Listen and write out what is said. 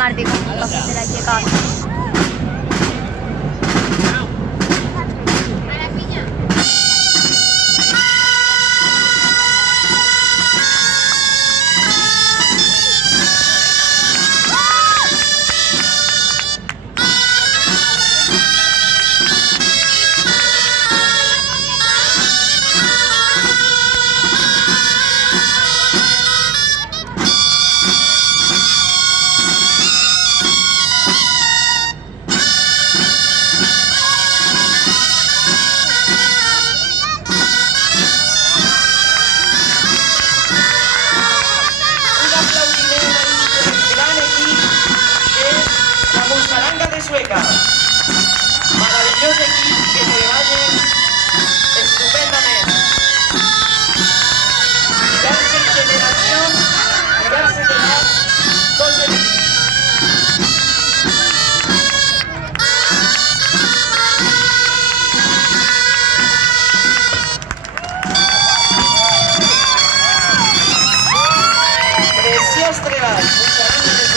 Martí con un café de la chica. Sueca. Maravilloso equipo que se vayan estupendamente. Darse en generación, darse de edad, dos del equipo. Preciós treball, un